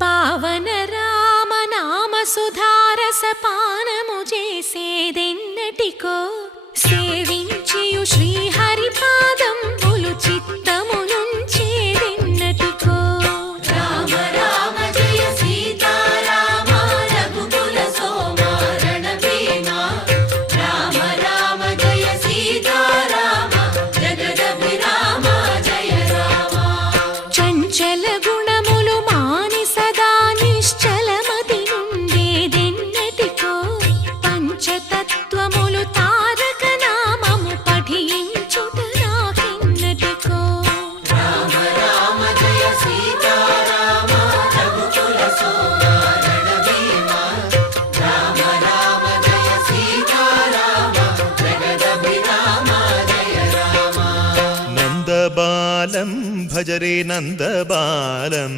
పావన రామ నామ సుధారస పానము చేసేదెన్నటికో సేవించియు శ్రీహరి పాదంబులు చిత్తమునుంచేదెన్నటికో రామ రామ జయ సీతారామ రఘుకుల సోమ రణభీమ రామ రామ జయ సీతారామ జగదభిరామ జయ రామ చంచల గుణములు మాని సదా నిశ్చలమతి నుండేదెన్నటికో పంచతత్వములు తారక నామము పఠించుట నాకెన్నటికో రామ రామ జయ సీతారామ రఘుకుల సోమ రణభీమ రామ రామ జయ సీతారామ జగదభిరామ జయ రామ నందబాలం భజరే నందబాలం